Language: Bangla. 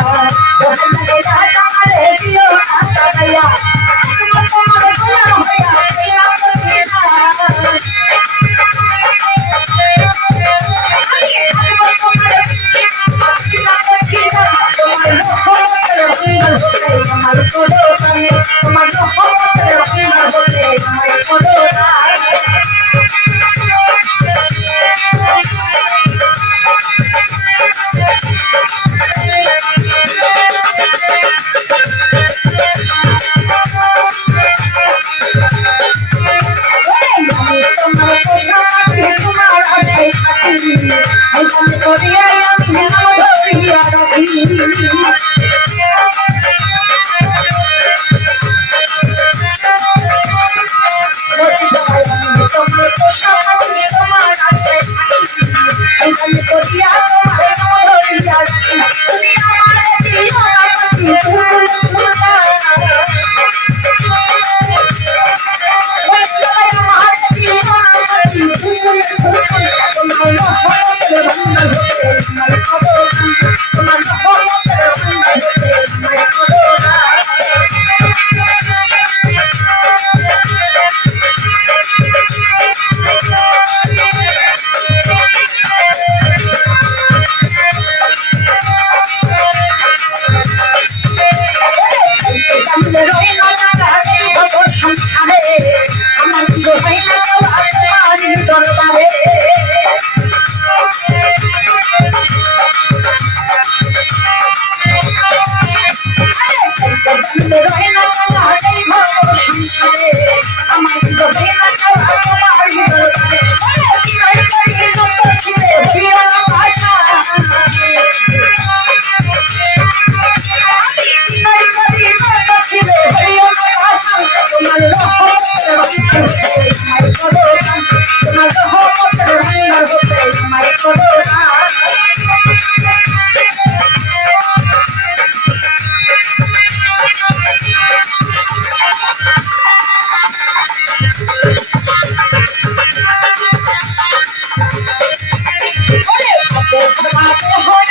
Bye. আমি মনে করি আমি রহে না ওরে বাপে বাপে হয়